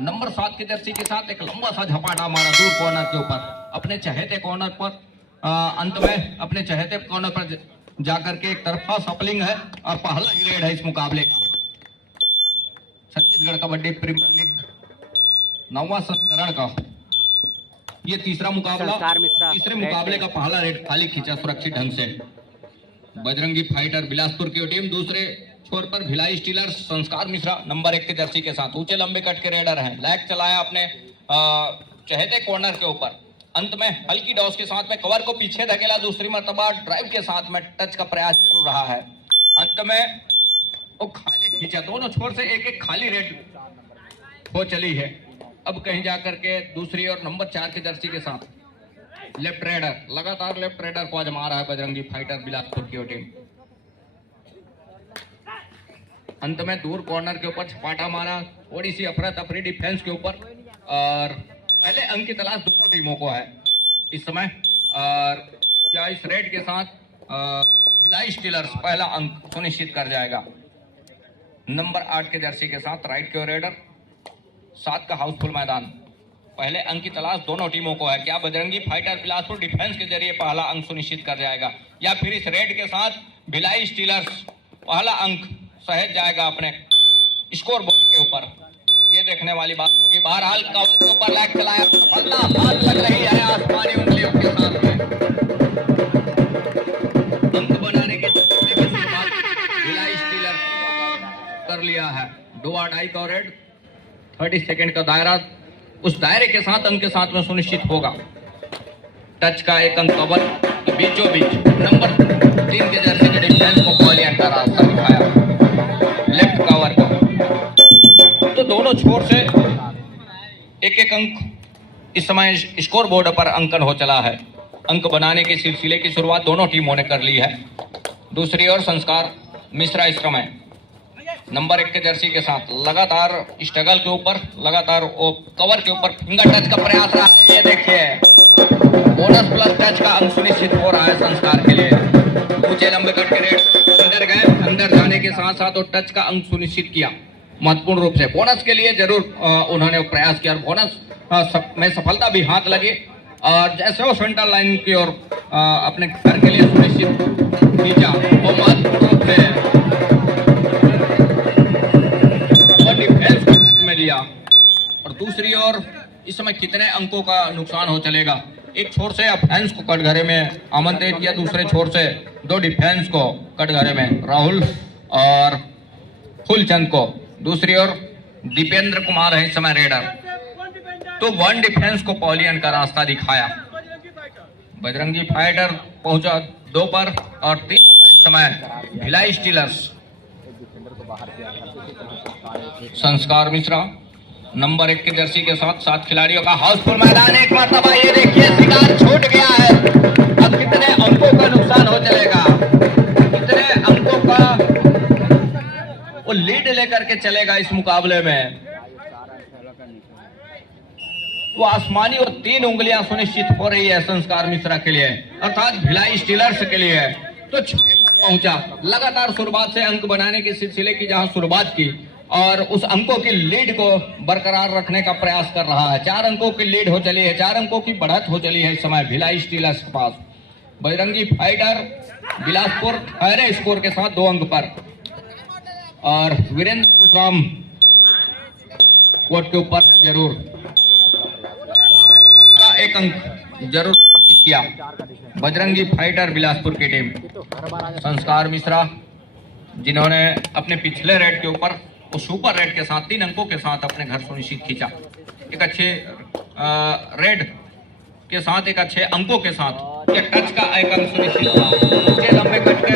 Number 7 की Jersey के साथ एक लंबा सा झपाटा मारा दूर कॉर्नर के ऊपर, अपने चहेते कॉर्नर पर। अंत में अपने चहेते कॉर्नर पर जाकर के एक तरफा सफलिंग है और पहला ही रेड है इस मुकाबले का। छत्तीसगढ़ कबड्डी प्रीमियर लीग 9वां संस्करण का ये तीसरा मुकाबला। तीसरे मुकाबले का पहला रेड खाली खींचा सुरक्षित ढंग से बजरंगी फाइटर बिलासपुर की टीम। दूसरे छोर पर भिलाई स्टीलर्स संस्कार मिश्रा नंबर 1 के जर्सी के साथ ऊंचे लंबे कट के रेडर हैं। लैग चलाया अपने चहेते कॉर्नर के ऊपर। अंत में हल्की डॉस के साथ में कवर को पीछे धकेला, दूसरी मर्तबा ड्राइव के साथ में टच का प्रयास जरूर रहा है। अंत में वो खाली खींचा, दोनों छोर से एक एक खाली रेड हो चली है। अब कहीं जाकर के दूसरी और नंबर 4 की जर्सी के साथ लेफ्ट रेडर, लगातार लेफ्ट रेडर को आजमा रहा है बजरंगी फाइटर बिलासपुर की टीम। अंत में दूर कॉर्नर के ऊपर छपाटा मारा, थोड़ी सी अफरा तफरी डिफेंस के ऊपर और पहले अंक की तलाश दोनों टीमों को है इस समय। और क्या इस रेड के साथ भिलाई स्टीलर्स पहला अंक सुनिश्चित कर जाएगा। नंबर 8 के जर्सी के साथ राइट के रेडर 7 का हाउसफुल मैदान, पहले अंक की तलाश दोनों टीमों को है। क्या बजरंगी फाइटर बिलासपुर डिफेंस के जरिए पहला अंक सुनिश्चित कर जाएगा या फिर इस रेड के साथ भिलाई स्टीलर्स पहला अंक सहज जाएगा अपने स्कोर बोर्ड के ऊपर, ये देखने वाली बात होगी। बहरहाल कवर के ऊपर लैग चलाया, सफलता हाथ लग रही है आसमानी उंगलियों के साथ में। अंक बनाने के शुरुआत भिलाई स्टीलर कर लिया है। 2 अढ़ाई का रेड 30 सेकेंड का दायरा, उस दायरे के साथ अंक के साथ में सुनिश्चित होगा। टच का एक अंक कवर बीचों बीच नंबर 3 के जर्सी के डिफेंस को पॉलियन का रास्ता दिखाया लेफ्ट कवर को। तो दोनों छोर से एक एक अंक इस समय स्कोर बोर्ड पर अंकन हो चला है। अंक बनाने के सिलसिले की शुरुआत दोनों टीमों ने कर ली है। दूसरी ओर संस्कार मिश्रा इस समय नंबर 1 के जर्सी के साथ लगातार स्ट्रगल के ऊपर, लगातार वो कवर के ऊपर फिंगर टच का प्रयास रहा है। ये देखिए बोनस प्लस टच का अंक सुनिश्चित हो रहा है संस्कार के लिए। ऊंचे लंबे कट के रेड अंदर गए, अंदर जाने के साथ साथ वो टच का अंक सुनिश्चित किया महत्वपूर्ण रूप से। बोनस के लिए जरूर उन्होंने प्रयास किया और बोनस में सफलता भी हाथ लगी। और जैसे वो सेंटर लाइन की ओर अपने घर के लिए सुनिश्चित खींचा वो महत्वपूर्ण रूप से डिफेंस में दिया। और दूसरी ओर इस समय कितने अंकों का नुकसान हो चलेगा। एक छोर से ऑफेंस को कटघरे में आमंत्रित किया, दूसरे छोर से 2 डिफेंस को कटघरे में राहुल और फुलचंद को। दूसरी ओर दीपेंद्र कुमार है इस समय रेडर। तो 1 डिफेंस को पॉलियन का रास्ता दिखाया। बजरंगी फाइटर पहुंचा 2 पर और 3 समय भिलाई स्टीलर्स। संस्कार मिश्रा नंबर 1 की जर्सी के साथ 7 खिलाड़ियों का हाउसफुल मैदान। एक मरतबा ये देखिए शिकार छूट गया है। अब कितने अंकों का नुकसान हो चलेगा, कितने अंकों का वो लीड लेकर के चलेगा इस मुकाबले में। वो आसमानी और 3 उंगलियां सुनिश्चित हो रही है संस्कार मिश्रा के लिए, अर्थात भिलाई स्टीलर्स के लिए। तो 6 पहुंचा, लगातार शुरुआत से अंक बनाने के सिलसिले की जहां शुरुआत की और उस अंकों की लीड को बरकरार रखने का प्रयास कर रहा है। 4 अंकों की लीड हो चली है, 4 अंकों की बढ़त हो चली है इस समय भिलाई स्टीलर्स के पास। बजरंगी फाइटर बिलासपुर ठहरे स्कोर के साथ 2 अंक पर और वीरेंद्र राम कोर्ट के ऊपर जरूर 1 अंक जरूर किया बजरंगी फाइटर बिलासपुर की टीम। संस्कार मिश्रा जिन्होंने अपने पिछले रेड के ऊपर उस सुपर रेड के साथ 3 अंकों के साथ अपने घर सुनिश्चित खींचा। एक अच्छे रेड के साथ, एक अच्छे अंकों के साथ एक टच का एक अंक सुनिश्चित। ऊंचे लंबे कट के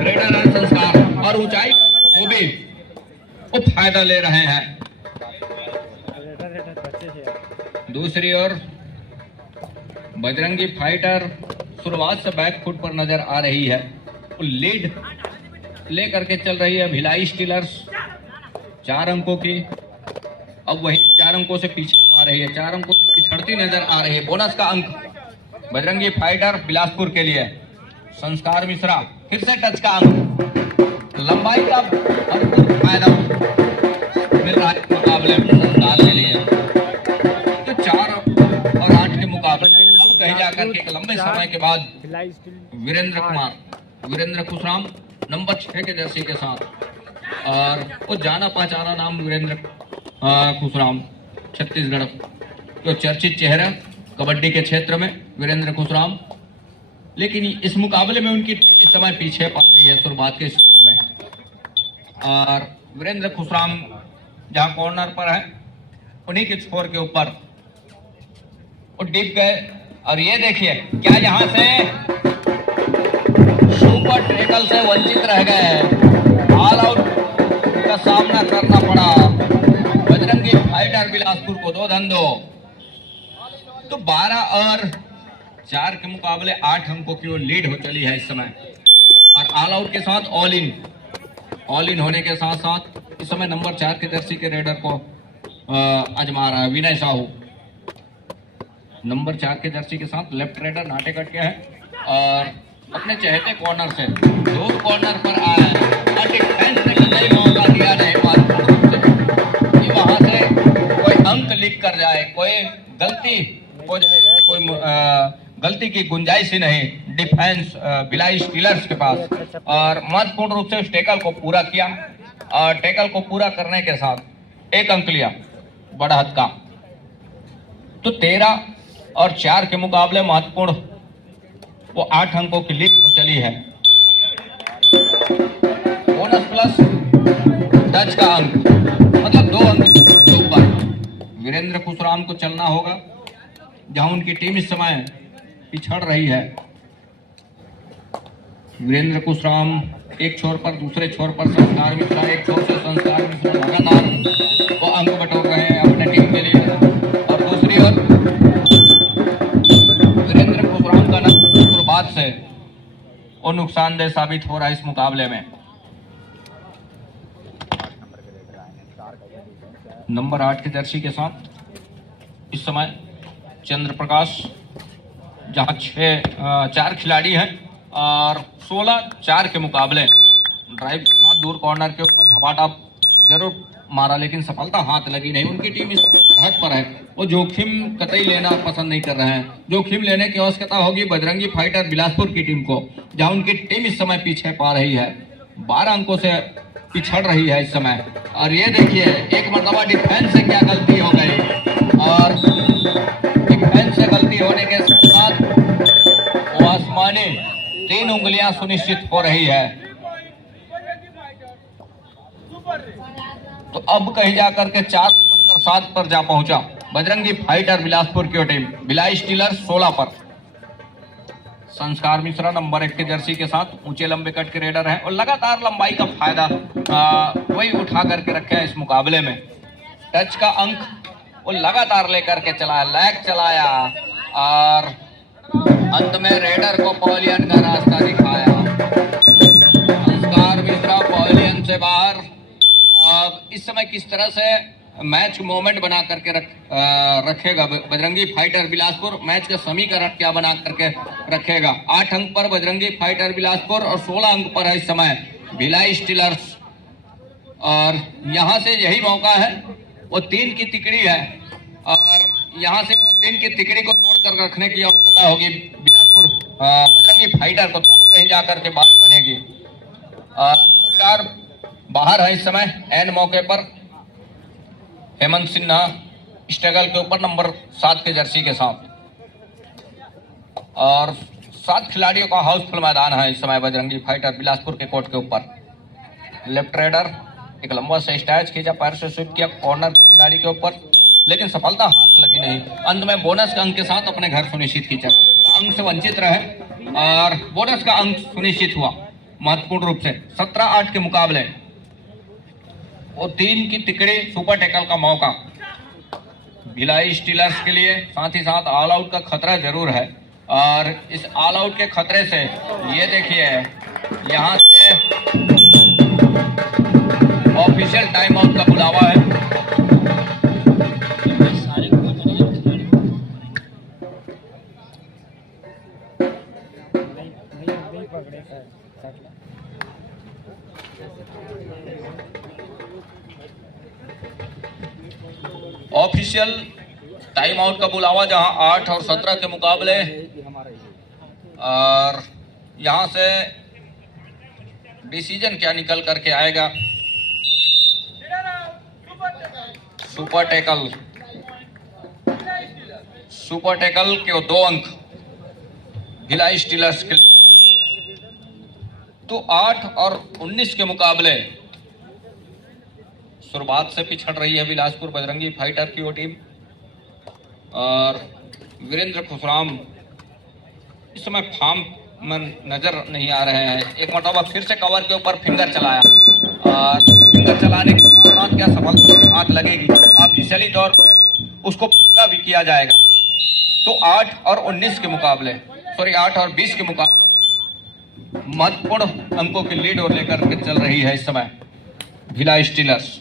रेडर है संस्कार और ऊंचाई वो भी वो फायदा ले रहे हैं। दूसरी ओर बजरंगी फाइटर शुरुआत से बैक फुट पर नजर आ रही है। लीड लेकर के चल रही है भिलाई स्टीलर्स 4 अंकों की। अब वही 4 अंकों से पीछे आ रही है, 4 अंकों से पिछड़ती नजर आ रही है। बोनस का अंक बजरंगी फाइटर बिलासपुर के लिए। संस्कार मिश्रा फिर से टच का अंक, लंबाई का फायदा मिल रहा है मुकाबले में संस्कार के लिए। उसके बाद वीरेंद्र खुशराम नंबर 6 के जर्सी के साथ, और वो जाना पहचाना नाम वीरेंद्र खुशराम, छत्तीसगढ़ तो चर्चित चेहरा कबड्डी के क्षेत्र में वीरेंद्र खुशराम। लेकिन इस मुकाबले में उनकी टीम इस समय पीछे पा रही है शुरुआत के स्थान में, और वीरेंद्र खुशराम जहां कॉर्नर पर है उन्हीं के छोर के ऊपर वो डिप गए, और ये देखिए क्या यहां से सुपर टैकल से वंचित रह गए, ऑल आउट का सामना करना पड़ा बजरंगी फाइटर बिलासपुर को 2-2। तो 12 और 4 के मुकाबले 8 अंकों की वो लीड हो चली है इस समय, और ऑल आउट के साथ ऑल इन होने के साथ साथ इस समय नंबर 4 के जर्सी के रेडर को आजमा रहा है विनय साहू। नंबर 4 के जर्सी के साथ लेफ्ट रेडर नाटे कट के है, और अपने चहेते कॉर्नर से दूर कॉर्नर पर आया है, डिफेंस ने कहीं मौका दिया नहीं कि वहां से कोई अंक लिख कर जाए, कोई गलती की गुंजाइश ही नहीं डिफेंस भिलाई स्टीलर्स के पास, और महत्वपूर्ण रूप से उस टैकल को पूरा किया, और टैकल को पूरा करने के साथ 1 अंक लिया बढ़त का। तो 13 और 4 के मुकाबले महत्वपूर्ण वो 8 अंकों की लीड हो चली है। बोनस प्लस टच का अंक, मतलब 2 अंक के ऊपर वीरेंद्र खुशराम को चलना होगा, जहां उनकी टीम इस समय पिछड़ रही है। वीरेंद्र खुशराम एक छोर पर, दूसरे छोर पर संस्कार मिश्रा, एक छोर से संस्कार मिश्रा लगातार वो अंक बटोर रहे हैं अपने टीम के लिए, और दूसरी ओर वीरेंद्र खुशराम का शुरुआत से वो नुकसानदेह साबित हो रहा है इस मुकाबले में। नंबर 8 के जर्सी के साथ इस समय चंद्र प्रकाश, जहां 4 खिलाड़ी हैं, और 16-4 के मुकाबले ड्राइव दूर कॉर्नर के ऊपर झपाटा जरूर मारा, लेकिन सफलता हाथ लगी नहीं। उनकी टीम इस हद पर है, वो जोखिम कतई लेना पसंद नहीं कर रहे हैं। जोखिम लेने की आवश्यकता होगी बजरंगी फाइटर बिलासपुर की टीम को, जहां उनकी टीम इस समय पीछे पा रही है, 12 अंकों से पिछड़ रही है इस समय। और ये देखिए एक मरतबा डिफेंस से क्या गलती हो गई, और डिफेंस से गलती होने के साथ वो आसमानी 3 उंगलियां सुनिश्चित हो रही है। तो अब कहीं जाकर के 4 पर 7 पर जा पहुंचा बजरंगी फाइटर बिलासपुर की टीम, भिलाई स्टीलर्स 16 पर। संस्कार मिश्रा नंबर 1 के जर्सी के साथ ऊंचे लंबे कट के रेडर हैं, और लगातार लंबाई का फायदा वही उठा करके रखे हैं इस मुकाबले में। टच का अंक वो लगातार लेकर के चलाया, लैग चलाया, और अंत में रेडर को पॉलियन का रास्ता दिखाया। संस्कार मिश्रा पॉलियन से बाहर। अब इस समय किस तरह से मैच मोमेंट बना करके रखेगा बजरंगी फाइटर बिलासपुर, मैच का समीकरण क्या बना करके रखेगा। 8 अंक पर बजरंगी फाइटर बिलासपुर, और 16 अंक पर है इस समय भिलाई स्टीलर्स, और यहां से यही मौका है, वो 3 की तिकड़ी है, और यहां से वो 3 की तिकड़ी को तोड़कर रखने की आवश्यकता होगी बिलासपुर बजरंगी फाइटर को, तब कहीं जाकर के बात बनेगी। सरकार बाहर है इस समय एंड मौके पर। हेमंत सिन्हा स्ट्रगल के ऊपर नंबर 7 के जर्सी के साथ, और 7 खिलाड़ियों का हाउसफुल मैदान है इस समय बजरंगी फाइटर बिलासपुर के कोर्ट के ऊपर। लेफ्ट रेडर एक लंबा से स्टैच खींचा, पैर से स्विप किया कॉर्नर खिलाड़ी के ऊपर, लेकिन सफलता हाथ लगी नहीं। अंत में बोनस का अंक के साथ अपने घर सुनिश्चित खींचा, अंक से वंचित रहे, और बोनस का अंक सुनिश्चित हुआ महत्वपूर्ण रूप से। 17-8 के मुकाबले वो 3 की तिकड़ी सुपर टैकल का मौका भिलाई स्टीलर्स के लिए, साथ ही साथ ऑल आउट का खतरा जरूर है, और इस ऑल आउट के खतरे से ये देखिए यहां से ऑफिशियल टाइम आउट का बुलावा है। ऑफिशियल टाइम आउट का बुलावा, जहां 8 और 17 के मुकाबले और यहाँ से डिसीजन क्या निकल करके आएगा। सुपर टैकल, सुपर टैकल के 2 अंक भिलाई स्टीलर्स के। तो 8 और 19 के मुकाबले शुरुआत से पिछड़ रही है बिलासपुर बजरंगी फाइटर की वो टीम। और वीरेंद्र खुशराम इस समय फॉर्म में नजर नहीं आ रहे हैं। एक मरतबा फिर से कवर के ऊपर फिंगर चलाया और फिंगर चलाने के बाद क्या सफल आंख लगेगी ऑफिशियली तौर पर उसको पूरा भी किया जाएगा। तो 8 और 19 के मुकाबले, सॉरी 8 और 20 के मुकाबले महत्वपूर्ण अंकों की लीड और लेकर के चल रही है इस समय भिलाई स्टीलर्स।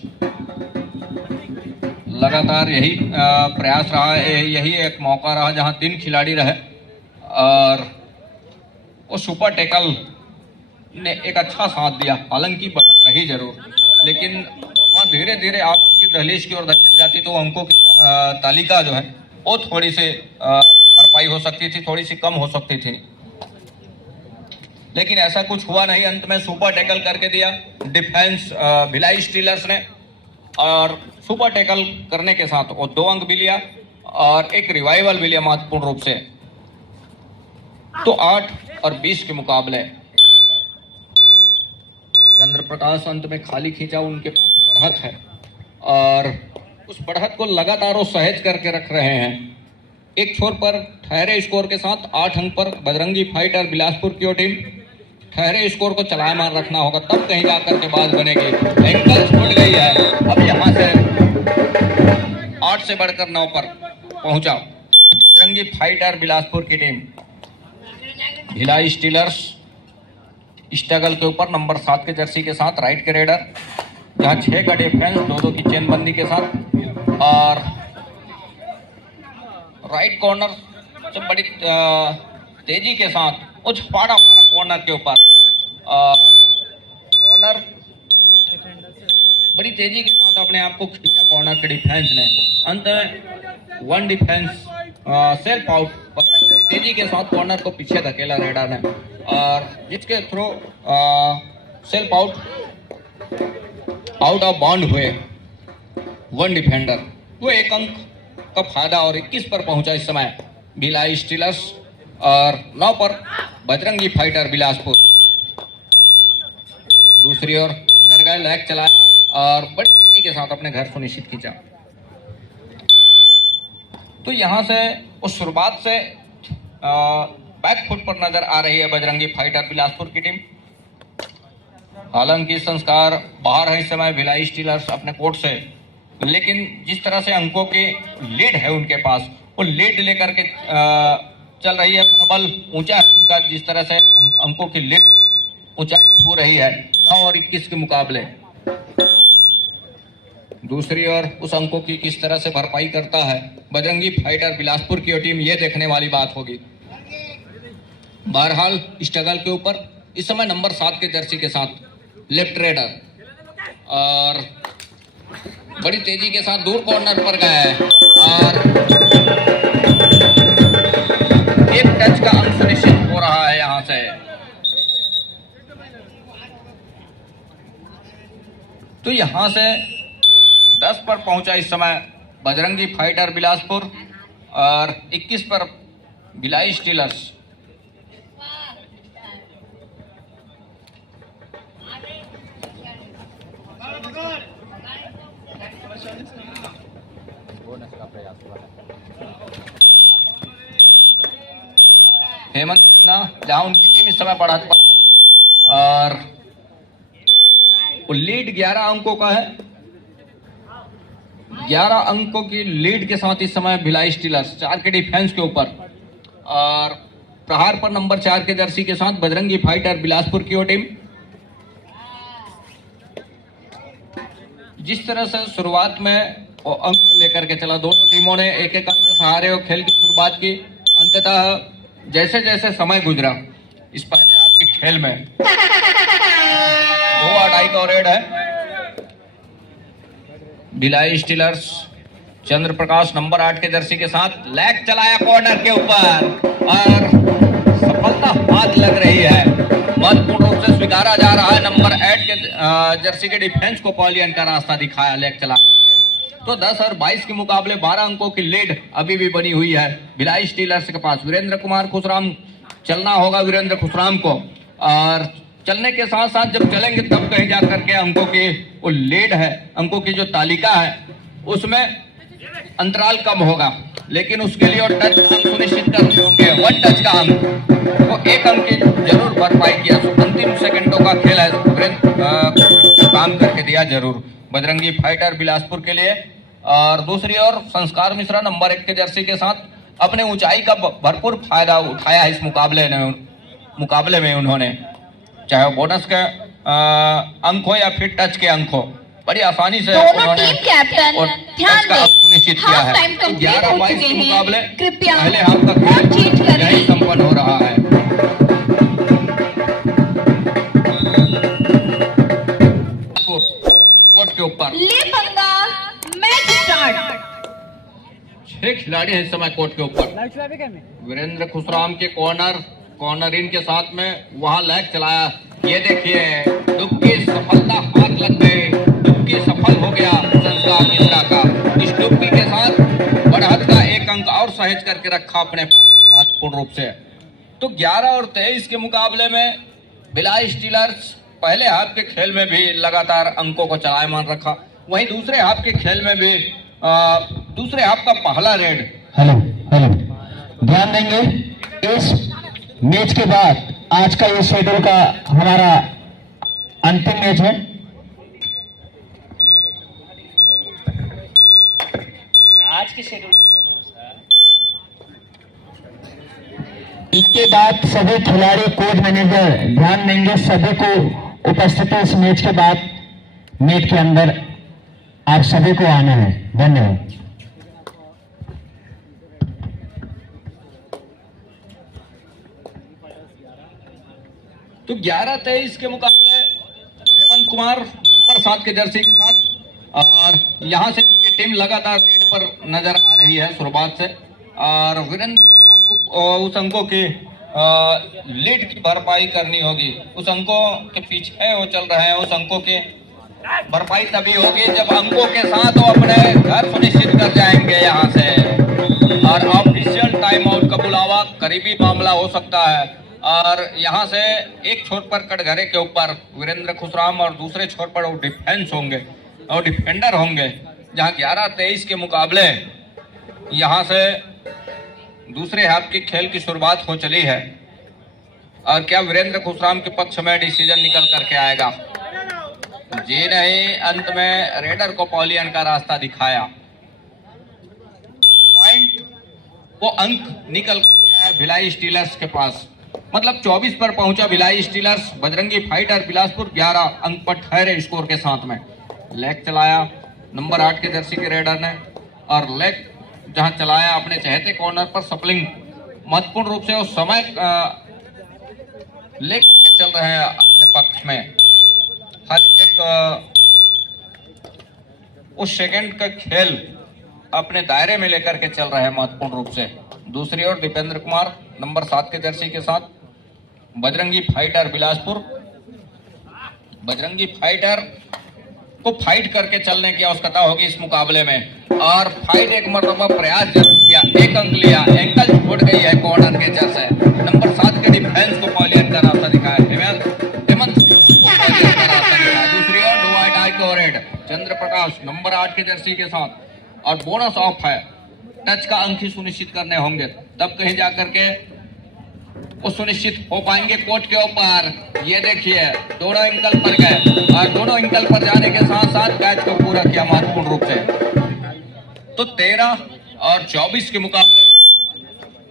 लगातार यही प्रयास रहा है, यही एक मौका रहा जहां 3 खिलाड़ी रहे और वो सुपर टैकल ने एक अच्छा साथ दिया। हालांकि बढ़त रही जरूर, लेकिन वहाँ धीरे धीरे आपकी दहलीज की ओर धकेल जाती तो अंकों की तालिका जो है वो थोड़ी सी भरपाई हो सकती थी, थोड़ी सी कम हो सकती थी, लेकिन ऐसा कुछ हुआ नहीं। अंत में सुपर टैकल करके दिया डिफेंस भिलाई स्टीलर्स ने और सुपर टैकल करने के साथ वो 2 अंक भी लिया और एक रिवाइवल भी लिया महत्वपूर्ण रूप से। तो 8 और 20 के मुकाबले चंद्र प्रकाश अंत में खाली खींचा, उनके पास बढ़त है और उस बढ़त को लगातार वो सहेज करके रख रहे हैं। एक छोर पर ठहरे स्कोर के साथ 8 अंक पर बजरंगी फाइटर बिलासपुर की टीम। ठहरे स्कोर को चलायमान रखना होगा, तब कहीं जाकर के बात बनेगी। एंकल छूट गई है, अब यहाँ से 8 से बढ़कर 9 पर पहुंचा बजरंगी फाइटर बिलासपुर की टीम। भिलाई स्टीलर्स स्ट्रगल के ऊपर नंबर 7 के जर्सी के साथ राइट के रेडर, जहां 6 का डिफेंस 2-2 की चेनबंदी के साथ और राइट कॉर्नर से बड़ी तेजी के साथ वो छपाड़ा मारा कॉर्नर के ऊपर और कॉर्नर बड़ी तेजी के साथ अपने आप को खींचा कॉर्नर के डिफेंस ने। अंत में 1 डिफेंस सेल्फ आउट, तेजी के साथ कॉर्नर को पीछे धकेला रेडर ने और जिसके through self out of bound हुए 1 डिफेंडर। वो 1 अंक का फायदा और 21 पर पहुंचा इस समय भिलाई स्टीलर्स और 9 पर बजरंगी फाइटर बिलासपुर। दूसरी ओर नरगाय लैग चलाया और बड़ी तेजी के साथ अपने घर सुनिश्चित खींचा। तो यहां से उस शुरुआत से बैक फुट पर नजर आ रही है बजरंगी फाइटर बिलासपुर की टीम। हालांकि संस्कार बाहर है इस समय भिलाई स्टीलर्स अपने कोर्ट से, लेकिन जिस तरह से अंकों की लीड है उनके पास, वो लीड लेकर के चल रही है। मनोबल ऊंचा है उनका, जिस तरह से अंकों की लीड ऊंचाई छू रही है 9 और 21 के मुकाबले। दूसरी ओर उस अंकों की किस तरह से भरपाई करता है बजरंगी फाइटर बिलासपुर की टीम, ये देखने वाली बात होगी। बहरहाल स्ट्रगल के ऊपर इस समय नंबर 7 के जर्सी के साथ लेफ्ट रेडर और बड़ी तेजी के साथ दूर कॉर्नर पर गया है और एक टच का अंक सुनिश्चित हो रहा है यहां से। तो यहां से 10 पर पहुंचा इस समय बजरंगी फाइटर बिलासपुर और 21 पर भिलाई स्टीलर्स। हेमंत सिन्हा जहां उनकी टीम इस समय बढ़त पर और वो लीड 11 अंकों का है। 11 अंकों की लीड के साथ इस समय भिलाई स्टीलर्स 4 के डिफेंस के ऊपर और प्रहार पर नंबर 4 के जर्सी के साथ बजरंगी फाइटर बिलासपुर की टीम। जिस तरह से शुरुआत में वो अंक लेकर के चला, दोनों टीमों ने एक एक अंक सहारे और खेल की शुरुआत की। अंततः जैसे जैसे समय गुजरा इस पहले हाथ के खेल में 2-2 का रेड है भिलाई स्टीलर्स। चंद्र प्रकाश नंबर 8 के जर्सी के साथ लैग चलाया कॉर्नर के ऊपर और सफल सफलता हाथ लग रही है, महत्वपूर्ण रूप से स्वीकारा जा रहा है। नंबर 8 के जर्सी के डिफेंस को पॉलियन का रास्ता दिखाया लेग चला। तो 10 और 22 के मुकाबले 12 अंकों की लीड अभी भी बनी हुई है भिलाई स्टीलर्स के पास। वीरेंद्र कुमार खुशराम, चलना होगा वीरेंद्र खुशराम को, और चलने के साथ साथ जब चलेंगे तब कहीं जा करके अंकों की वो लीड है, अंकों की जो तालिका है उसमें अंतराल कम होगा, लेकिन उसके लिए और टच अंक सुनिश्चित करने होंगे। 1 टच का अंक, वो 1 अंक की जरूर भरपाई किया। अंतिम सेकंडों का खेल है, काम करके दिया जरूर बजरंगी फाइटर बिलासपुर के लिए। और दूसरी ओर संस्कार मिश्रा नंबर 1 के जर्सी के साथ अपने ऊंचाई का भरपूर फायदा उठाया इस मुकाबले में उन्होंने, चाहे वो बोनस के अंक हो या फिर टच के अंक हो, बड़ी आसानी से उन्होंने टच का अंक सुनिश्चित किया है। 11-22 के मुकाबले पहले हाफ का खेल यही संपन्न हो रहा है। कोर्ट के ऊपर 6 खिलाड़ी हैं इस समय कोर्ट के ऊपर। वीरेंद्र खुशराम के कॉर्नर इन के साथ में वहां लैग चलाया। ये देखिए डुबकी सफलता हाथ लग गई, डुबकी सफल हो गया संस्कार मिश्रा का। इस डुबकी के साथ बढ़त का 1 अंक और सहेज करके रखा अपने महत्वपूर्ण रूप से। तो 11 और 23 के मुकाबले में भिलाई स्टीलर्स पहले हाफ के खेल में भी लगातार अंकों को चलायमान रखा, वहीं दूसरे हाफ के खेल में भी दूसरे हाफ का पहला रेड। हेलो ध्यान देंगे, इस मैच के बाद आज का ये शेड्यूल का हमारा अंतिम मैच है। आज के शेड्यूल इसके बाद सभी खिलाड़ी, कोच, मैनेजर ध्यान देंगे, सभी को उपस्थिति इस मैच के बाद मैच के अंदर आप सभी को आना है। धन्यवाद। तो 11-23 के मुकाबले हेमंत कुमार नंबर 7 के जर्सी के साथ, और यहां से टीम लगातार लीड पर नजर आ रही है शुरुआत से, और वीरेंद्र को उस अंकों की लीड की भरपाई करनी होगी। उस अंकों के पीछे वो चल रहे हैं, उस अंकों की भरपाई तभी होगी जब अंकों के साथ वो अपने घर सुनिश्चित कर जाएंगे यहां से। और ऑफिशियल टाइम आउट का बुलावा करीबी मामला हो सकता है, और यहां से एक छोर पर कटघरे के ऊपर वीरेंद्र खुशराम और दूसरे छोर पर वो डिफेंस होंगे और डिफेंडर होंगे। जहां 11-23 के मुकाबले यहां से दूसरे हाफ की खेल की शुरुआत हो चली है, और क्या वीरेंद्र खुशराम के पक्ष में डिसीजन निकल करके आएगा? जी नहीं, अंत में रेडर को पॉलियन का रास्ता दिखाया। पॉइंट वो अंक निकल करके आया भिलाई स्टीलर्स के पास, मतलब 24 पर पहुंचा भिलाई स्टीलर्स। बजरंगी फाइटर बिलासपुर 11 अंक पर ठहरे स्कोर के साथ में। लेग चलाया नंबर 8 के जर्सी के रेडर ने, और लेग जहां चलाया अपने चहेते कॉर्नर पर सपलिंग, महत्वपूर्ण रूप से उस समय लेग चल रहे हैं अपने पक्ष में। हर एक उस सेकंड का खेल अपने दायरे में लेकर के चल रहे हैं महत्वपूर्ण रूप से। दूसरी ओर दीपेंद्र कुमार नंबर 7 के जर्सी के साथ बजरंगी फाइटर बिलासपुर। बजरंगी फाइटर को फाइट करके चलने की आवश्यकता होगी इस मुकाबले में, और फाइट एक मरतबा प्रयास किया, 1 अंक लिया, एंकल छूट गई है कॉर्नर के चर से। नंबर 7 के डिफेंस को पॉलियन का रास्ता दिखाया हेमंत। दूसरी ओर चंद्र प्रकाश नंबर 8 के जर्सी के साथ, और बोनस ऑफ है, टच का अंक ही सुनिश्चित करने होंगे, तब कहीं जाकर के वो सुनिश्चित हो पाएंगे कोर्ट के ऊपर। ये देखिए दोनों एंकल पर गए, और दोनों एंकल पर जाने के साथ साथ कैच को पूरा किया महत्वपूर्ण रूप से। तो 13 और 24 के मुकाबले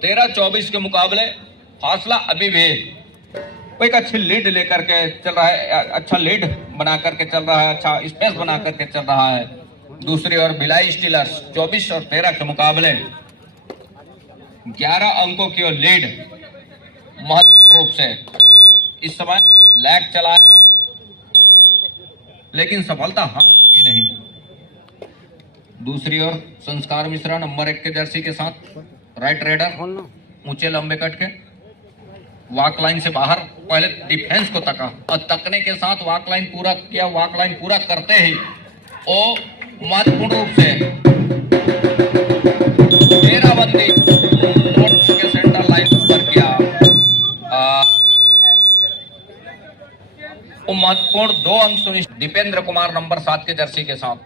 13-24 के मुकाबले फासला अभी भी एक अच्छी लीड लेकर के चल रहा है, अच्छा लीड बना करके चल रहा है, अच्छा स्पेस बना करके चल रहा है। दूसरी ओर भिलाई स्टीलर्स 24 और 13 के मुकाबले 11 अंकों की लीड महत्वपूर्ण रूप से इस समय लैग चलाया, लेकिन सफलता हाथ लगी नहीं। दूसरी ओर संस्कार मिश्रा नंबर 1 के जर्सी के साथ राइट रेडर, ऊंचे लंबे कट के, वॉक लाइन से बाहर पहले डिफेंस को तका और तकने के साथ वॉक लाइन पूरा किया। वॉक लाइन पूरा करते ही वो महत्वपूर्ण रूप से घेराबंदी के सेंटर लाइन पर किया। वो महत्वपूर्ण 2 अंक सुनिश्चित दीपेंद्र कुमार नंबर 7 के जर्सी के साथ।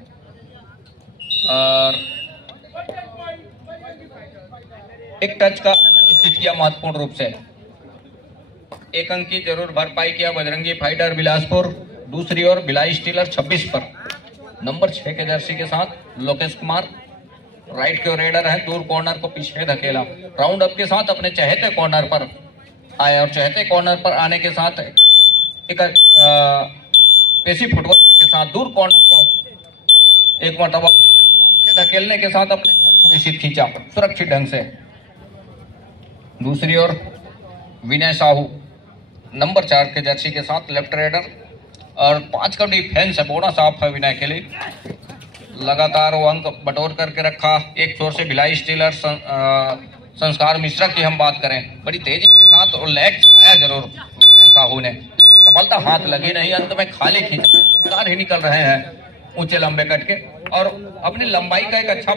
और एक टच का निश्चित किया महत्वपूर्ण रूप से। 1 अंक की जरूर भरपाई किया बजरंगी फाइटर बिलासपुर। दूसरी ओर भिलाई स्टीलर 26 पर नंबर 6 के जर्सी के साथ लोकेश कुमार राइट के रेडर है। दूर कॉर्नर को पीछे धकेला। राउंड अप के साथ अपने चहेते कॉर्नर पर आए और चहेते कॉर्नर पर आने के साथ एक पेशी फुटबॉल के साथ दूर कॉर्नर को एक मरतबा पीछे धकेलने के साथ अपने सुनिश्चित खींचा सुरक्षित ढंग से। दूसरी ओर विनय साहू नंबर 4 के जर्सी के साथ लेफ्ट रेडर और 5 का डिफेंस है। बोनस ऑफ है विनय के लिए। लगातार वो अंक बटोर करके रखा। एक छोर से भिलाई स्टीलर संस्कार मिश्रा की हम बात करें बड़ी तेजी के साथ और लेग चलाया जरूर विनय साहू ने। सफलता हाथ लगी नहीं। अंत में खाली खींच ही निकल रहे हैं ऊंचे लंबे कट के और अपनी लंबाई का एक अच्छा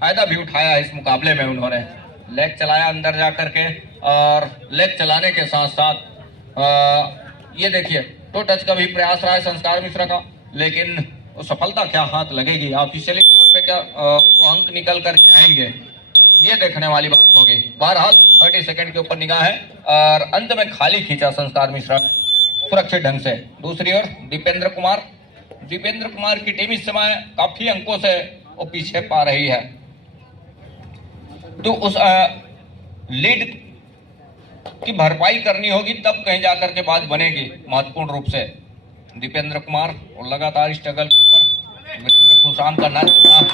फायदा भी उठाया इस मुकाबले में। उन्होंने लेग चलाया अंदर जा करके और लेग चलाने के साथ साथ ये देखिए तो टच का भी प्रयास रहा है संस्कार मिश्रा का, लेकिन वो सफलता क्या हाथ लगेगी, ऑफिशियली तौर पे क्या वो अंक निकल करके आएंगे, ये देखने वाली बात होगी। बहरहाल 30 सेकंड के ऊपर निगाह है और अंत में खाली खींचा संस्कार मिश्रा सुरक्षित ढंग से। दूसरी ओर दीपेंद्र कुमार की टीम इस समय काफी अंकों से वो पीछे पा रही है, तो उस लीड की भरपाई करनी होगी तब कहीं जाकर के बात बनेगी महत्वपूर्ण रूप से। दीपेंद्र कुमार और लगातार स्ट्रगल के ऊपर खुशाम करना और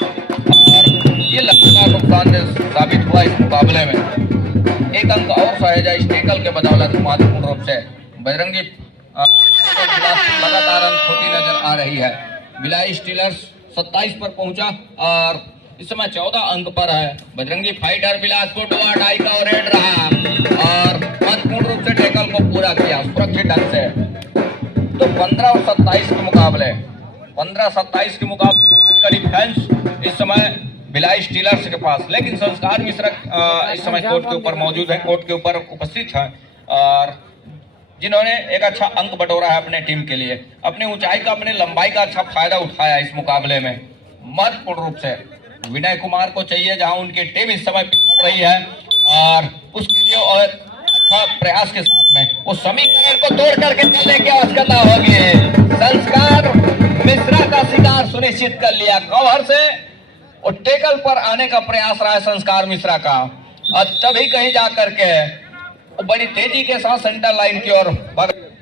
ये लगातार नुकसानदेह साबित हुआ इस मुकाबले में। एक अंक और सहेजा इस टैकल के बदौलत महत्वपूर्ण रूप से। बजरंगी लगातार अंक होती नजर आ रही है। भिलाई स्टीलर्स 27 पर पहुंचा और इस समय 14 अंक पर है। बजरंगी फाइटर बिलासपुर 2.5 का रेड रहा और महत्वपूर्ण रूप से टैकल को पूरा किया सुरक्षित ढंग से। तो 15 और 27 के मुकाबले 15-27 के मुकाबले 5 का डिफेंस इस समय भिलाई स्टीलर्स के पास, लेकिन संस्कार मिश्रा इस समय कोर्ट के ऊपर मौजूद है, कोर्ट के ऊपर उपस्थित है और जिन्होंने एक अच्छा अंक बटोरा है अपने टीम के लिए। अपनी ऊंचाई का अपने लंबाई का अच्छा फायदा उठाया इस मुकाबले में महत्वपूर्ण रूप से। विनय कुमार को चाहिए जहां उनकी टीम इस समय पिछड़ रही है और उसके लिए और अच्छा प्रयास के साथ में उस समीकरण को तोड़ करके चलने की आवश्यकता होगी। संस्कार मिश्रा का शिकार सुनिश्चित कर लिया कवर से और टेकल पर आने का प्रयास रहा है संस्कार मिश्रा का और तभी कहीं जाकर के बड़ी तेजी के साथ सेंटर लाइन की ओर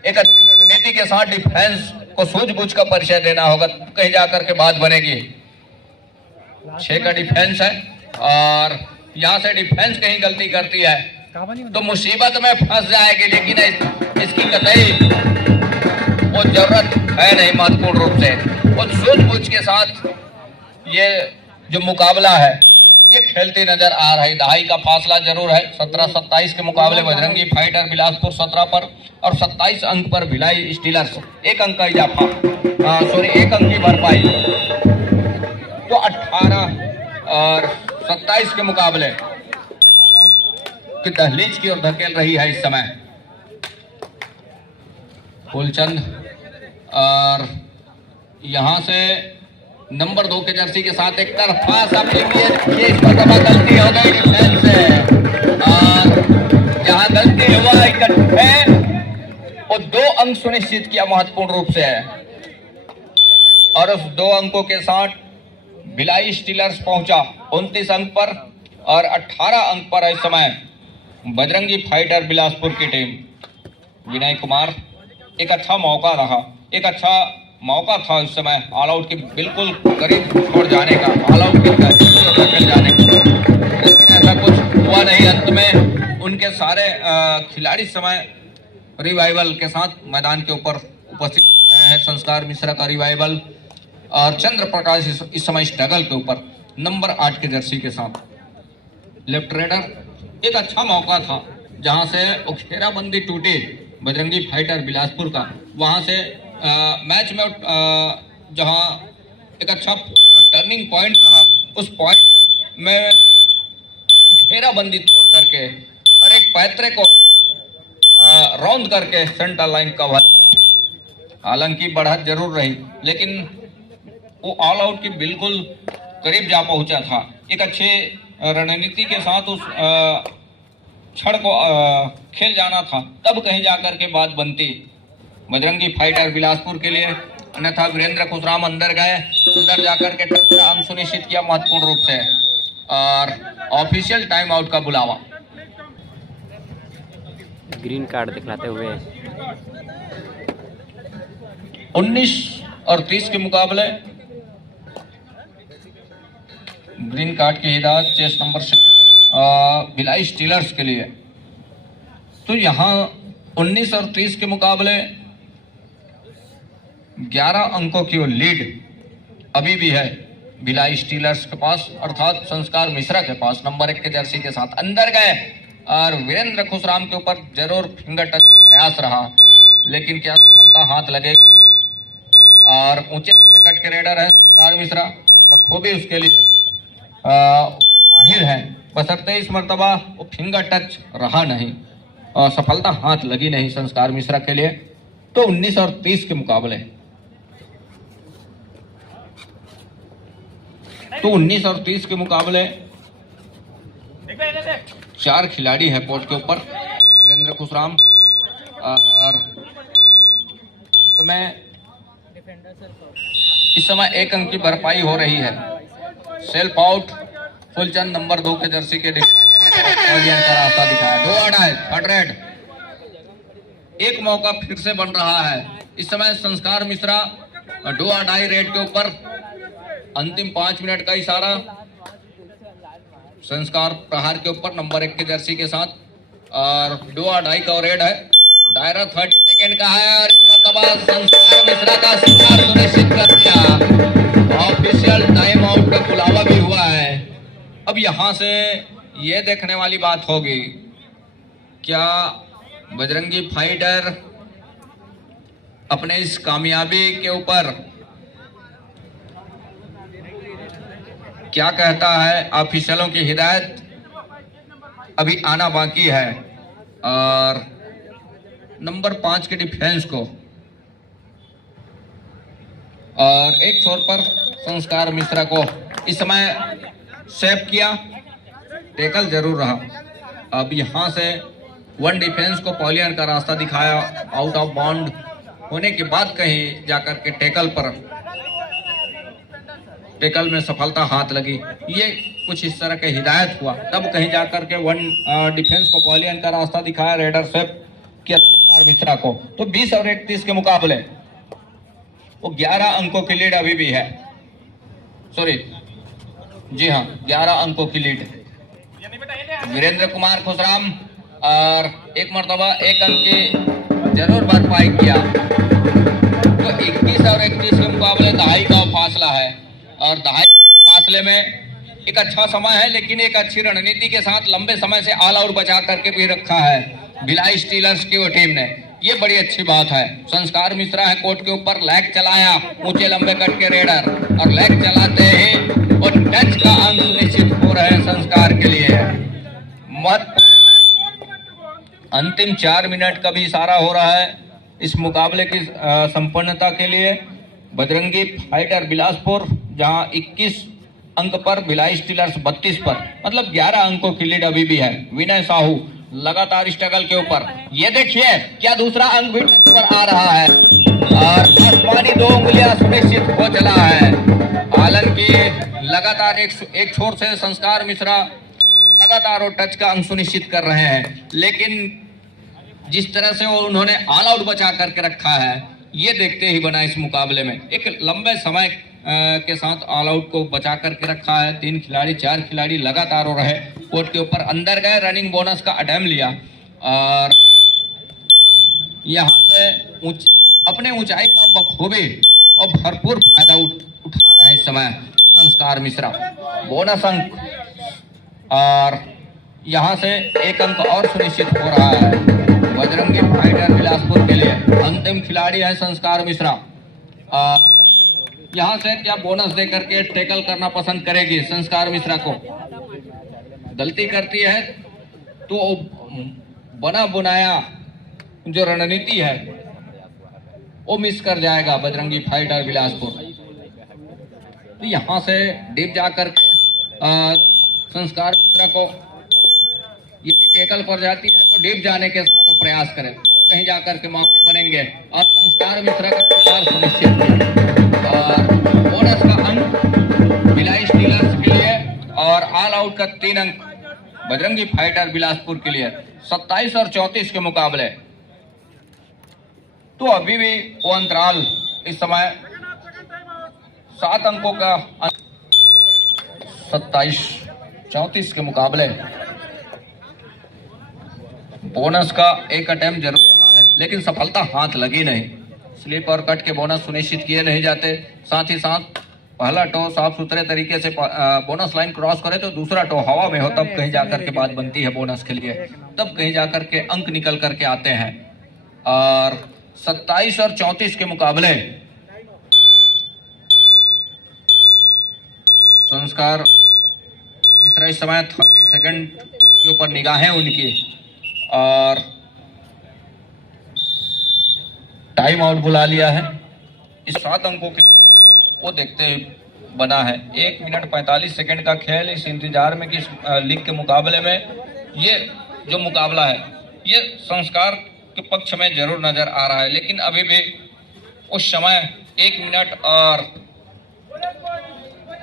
एक अच्छी रणनीति के साथ डिफेंस को सूझबूझ का परिचय देना होगा, कहीं जाकर के बात बनेगी। 6 का डिफेंस है और यहाँ से डिफेंस कहीं गलती करती है तो मुसीबत में फंस जाएगी, लेकिन इसकी कतई वो जरूरत है नहीं। महत्वपूर्ण रूप से वो सूझबूझ के साथ ये जो मुकाबला है ये खेलती नजर आ रही। दहाई का फासला जरूर है। 17-27 के मुकाबले बजरंगी फाइटर बिलासपुर 17 पर और 27 अंक पर भिलाई स्टीलर्स 1 अंक का इजाफा 1 अंक की भरपाई। तो 18 और 27 के मुकाबले की दहलीज की ओर धकेल रही है इस समय फूलचंद और यहां से नंबर 2 के जर्सी के साथ एक तरफा ये इस पर गलती हो गई डिफेंस से और जहां गलती हुआ इकट्ठे वो 2 अंक सुनिश्चित किया महत्वपूर्ण रूप से और उस 2 अंकों के साथ भिलाई स्टीलर्स पहुंचा 29 अंक पर और 18 अंक पर इस समय बजरंगी फाइटर बिलासपुर की टीम। विनय कुमार एक अच्छा मौका रहा, एक अच्छा मौका था इस समय ऑल आउट के बिल्कुल करीब छोड़ जाने का, ऑल आउट के जाने का, लेकिन ऐसा कुछ हुआ नहीं। अंत में उनके सारे खिलाड़ी समय रिवाइवल के साथ मैदान के ऊपर उपस्थित हो रहे हैं। संस्कार मिश्रा का रिवाइवल और चंद्र प्रकाश इस समय स्ट्रगल के ऊपर नंबर 8 के जर्सी के साथ। लेफ्ट रेडर एक अच्छा मौका था जहां से घेराबंदी टूटी बजरंगी फाइटर बिलासपुर का, वहां से मैच में जहां एक अच्छा टर्निंग पॉइंट रहा, उस पॉइंट में घेराबंदी तोड़ करके हर एक पैतरे को रौंद करके सेंटर लाइन कवर किया। हालांकि बढ़त जरूर रही, लेकिन वो ऑल आउट की बिल्कुल करीब जा पहुंचा था। एक अच्छे रणनीति के साथ उस क्षण को खेल जाना था, तब कहीं जाकर के बात बनती बजरंगी फाइटर बिलासपुर के लिए। अन्यथा वीरेंद्र खुशराम अंदर गए, अंदर जाकर के अंक सुनिश्चित किया महत्वपूर्ण रूप से। और ऑफिशियल टाइम आउट का बुलावा, ग्रीन कार्ड दिखलाते हुए 19 और 30 के मुकाबले ग्रीन कार्ड की हिदायत चेस नंबर से भिलाई स्टीलर्स के लिए। तो यहाँ 19 और 30 के मुकाबले 11 अंकों की वो लीड अभी भी है भिलाई स्टीलर्स के पास, अर्थात संस्कार मिश्रा के पास नंबर 1 के जर्सी के साथ। अंदर गए और वीरेंद्र खुशराम के ऊपर जरूर फिंगर टच का प्रयास रहा, लेकिन क्या सफलता हाथ लगेगी। और ऊंचे लंबे कट के रेडर है संस्कार मिश्रा, और बखूबी उसके लिए माहिर है, बशर्ते इस मर्तबा वो फिंगर टच रहा नहीं और सफलता हाथ लगी नहीं संस्कार मिश्रा के लिए। तो 19 और 30 के मुकाबले, तो 19 और 30 के मुकाबले 4 खिलाड़ी हैं कोर्ट के ऊपर। वीरेंद्र खुशराम और अंत में इस समय 1 अंक की भरपाई हो रही है। सेल्फ आउट फुलचंद नंबर 2 के जर्सी के रास्ता दिखाया, 2 आउट है, थर्ड रेड। एक मौका फिर से बन रहा है इस समय संस्कार मिश्रा 2 आउट रेड के ऊपर। अंतिम 5 मिनट का इशारा संस्कार प्रहार के ऊपर नंबर 1 के जर्सी के साथ, और 2 आउट का रेड है। दायरा 30 सेकेंड का है और संस्कार मिश्रा का शिकार सुनिश्चित कर दिया। ऑफिशियल टाइम आउट का बुलावा भी हुआ है। अब यहां से ये देखने वाली बात होगी, क्या बजरंगी फाइटर अपने इस कामयाबी के ऊपर क्या कहता है। ऑफिशियलों की हिदायत अभी आना बाकी है, और नंबर 5 के डिफेंस को, और एक छोर पर संस्कार मिश्रा को इस समय सेव किया, टेकल जरूर रहा। अब यहां से 1 डिफेंस को पॉलियन का रास्ता दिखाया, आउट ऑफ बाउंड होने के बाद कहीं जाकर के टेकल में सफलता हाथ लगी। ये कुछ इस तरह के हिदायत हुआ, तब कहीं जाकर के 1 डिफेंस को पॉलियन का रास्ता दिखाया, रेडर सेव किया संस्कार मिश्रा को। तो 20 और 31 के मुकाबले वो 11 अंकों की लीड अभी भी है। सॉरी, जी हाँ, 11 अंकों की लीड। वीरेंद्र कुमार खुशराम और एक मर्तबा 1 अंक की जरूर भरपाई किया। तो 21 और 31 के मुकाबले दहाई का फासला है, और दहाई फासले में एक अच्छा समय है, लेकिन एक अच्छी रणनीति के साथ लंबे समय से ऑल आउट बचा करके भी रखा है भिलाई स्टीलर्स की वो टीम ने। ये बड़ी अच्छी बात है। संस्कार मिश्रा है कोर्ट के ऊपर, लेग चलाया, ऊंचे लंबे कट के रेडर, और लेग चलाते ही वो टच का अंक निश्चित हो रहे हैं संस्कार के लिए। अंतिम 4 मिनट का भी इशारा हो रहा है इस मुकाबले की संपन्नता के लिए। बजरंगी फाइटर बिलासपुर जहां 21 अंक पर, भिलाई स्टीलर्स 32 पर, मतलब 11 अंकों की लीड अभी भी है। विनय साहू लगातार स्ट्रगल के ऊपर, ये देखिए क्या दूसरा अंक भी पर आ रहा है, और आसमानी 2 उंगलियां सुनिश्चित हो चला है। हालांकि लगातार एक छोर से संस्कार मिश्रा लगातार वो टच का अंक सुनिश्चित कर रहे हैं, लेकिन जिस तरह से वो उन्होंने ऑल आउट बचा करके रखा है, ये देखते ही बना इस मुकाबले में। एक लंबे समय के साथ ऑल आउट को बचा करके रखा है। 3 खिलाड़ी 4 खिलाड़ी लगातार हो रहे कोर्ट के ऊपर। अंदर गए, रनिंग बोनस का अटेम्प्ट लिया, और यहाँ से अपने ऊंचाई का बखूबी और भरपूर फायदा उठा रहे हैं इस समय संस्कार मिश्रा। बोनस अंक और यहाँ से एक अंक और सुनिश्चित हो रहा है बजरंगी फाइटर बिलासपुर के लिए। अंतिम खिलाड़ी है संस्कार मिश्रा। यहाँ से क्या बोनस दे करके टैकल करना पसंद करेगी संस्कार मिश्रा को? गलती करती है तो बना बुनाया जो रणनीति है वो मिस कर जाएगा बजरंगी फाइटर बिलासपुर। तो यहाँ से डीप जाकर संस्कार मिश्रा को यदि टैकल पर जाती है तो डीप जाने के साथ तो प्रयास करें, कहीं जाकर के मौके बनेंगे और संस्कार मिश्रा का शिकार सुनिश्चित। और बोनस का अंक भिलाई स्टीलर्स के लिए और ऑल आउट का 3 अंक बजरंगी फाइटर बिलासपुर के लिए 27 और 34 के मुकाबले। तो अभी भी वो अंतराल इस समय 7 अंकों का 27-34 के मुकाबले। बोनस का एक अटेम्प्ट जरूर रहा है लेकिन सफलता हाथ लगी नहीं। स्लिप और कट के बोनस सुनिश्चित किए नहीं जाते। साथ ही साथ पहला टो साफ सुथरे तरीके से बोनस लाइन क्रॉस करे तो दूसरा टो हवा में हो तब कहीं जाकर के बात बनती है बोनस के लिए, तब कहीं जाकर के अंक निकल करके आते हैं। और 27 और 34 के मुकाबले संस्कार इस समय 30 सेकंड के ऊपर निगाहें उनकी और टाइम आउट बुला लिया है। इस 7 अंकों के वो देखते बना है। 1 मिनट 45 सेकंड का खेल इस इंतजार में कि इस लीग के मुकाबले में ये जो मुकाबला है ये संस्कार के पक्ष में जरूर नजर आ रहा है, लेकिन अभी भी उस समय 1 मिनट और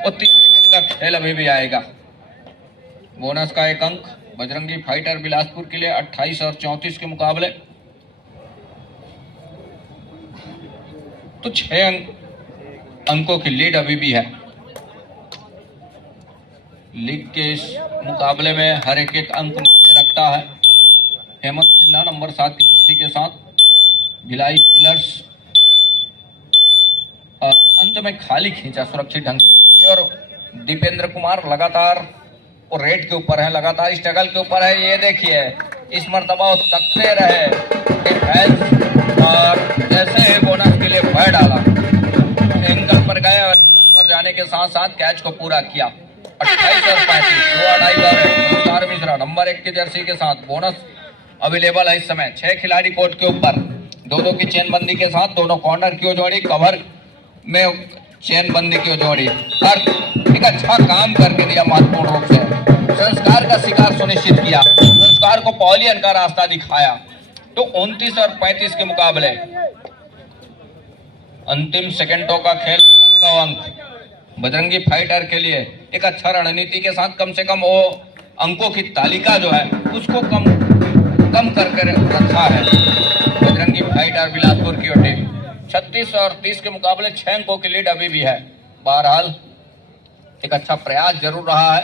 30 सेकंड का खेल अभी भी आएगा। बोनस का 1 अंक बजरंगी फाइटर बिलासपुर के लिए 28 और 34 के मुकाबले। तो 6 अंकों की लीड अभी भी है। लीग के इस मुकाबले में हर एक अंक रखता है। हेमंत सिन्हा नंबर 7 की जर्सी के साथ भिलाई स्टीलर्स अंत में खाली खींचा सुरक्षित ढंग से। और दीपेंद्र कुमार लगातार वो रेड के ऊपर है, लगातार स्ट्रगल के ऊपर है। ये देखिए इस मर्तबा तकते रहे डिफेंस और जैसे बोनस के लिए भय डाला, एंगल पर गए और पर जाने के साथ साथ कैच को पूरा किया। 28 और 35 दो अढ़ाई संस्कार मिश्रा नंबर 1 की जर्सी के साथ। बोनस अवेलेबल है इस समय। 6 खिलाड़ी कोर्ट के ऊपर, 2-2 की चेन बंदी के साथ। दोनों कॉर्नर की जोड़ी, कवर में चेन बंदी की जोड़ी। और एक अच्छा काम करके दिया महत्वपूर्ण रूप से। संस्कार का शिकार सुनिश्चित किया, संस्कार को पॉलियन का रास्ता दिखाया। तो 29 और 35 के मुकाबले अंतिम सेकंडों का खेल। बोनस का अंक बजरंगी फाइटर के लिए एक अच्छा रणनीति के साथ कम से कम वो अंकों की तालिका जो है उसको कम करके रखा है बजरंगी फाइटर बिलासपुर की टीम। 36 और 30 के मुकाबले 6 अंकों की लीड अभी भी है। बहरहाल एक अच्छा प्रयास जरूर रहा है।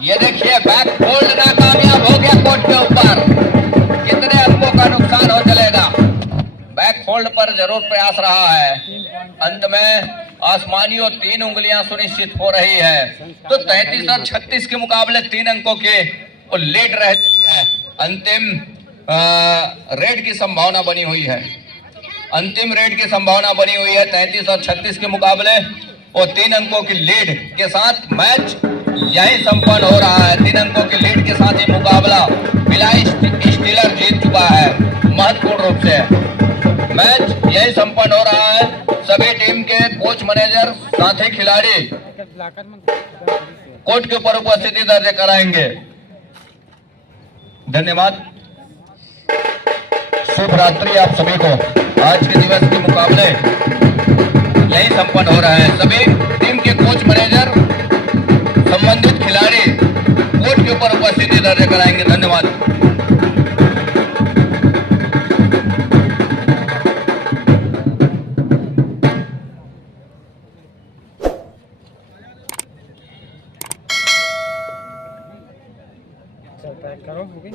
ये देखिए बैक होल्ड नाकामयाब हो गया कोर्ट के ऊपर। कितने अंकों का नुकसान हो चलेगा? बैक होल्ड पर जरूर प्रयास रहा है। अंत में आसमानी और 3 उंगलियां सुनिश्चित हो रही है। तो 33 और 36 के मुकाबले 3 अंकों के वो लीड रहती है। अंतिम रेड की संभावना बनी हुई है। अंतिम रेड की संभावना बनी हुई है। 33 और 36 के मुकाबले वो 3 अंकों की लीड के साथ मैच यही संपन्न हो रहा है। 3 अंकों की लीड के साथ ये मुकाबला भिलाई स्टीलर जीत चुका है। महत्वपूर्ण रूप से मैच यही संपन्न हो रहा है। सभी टीम के कोच, मैनेजर, साथी खिलाड़ी कोर्ट के ऊपर उपस्थिति दर्ज कराएंगे। धन्यवाद, शुभ रात्रि आप सभी को। आज के दिवस के मुकाबले यही संपन्न हो रहा है। सभी टीम के कोच, मैनेजर, संबंधित खिलाड़ी कोर्ट के ऊपर उपस्थिति दर्ज कराएंगे। धन्यवाद। करो, हो गई।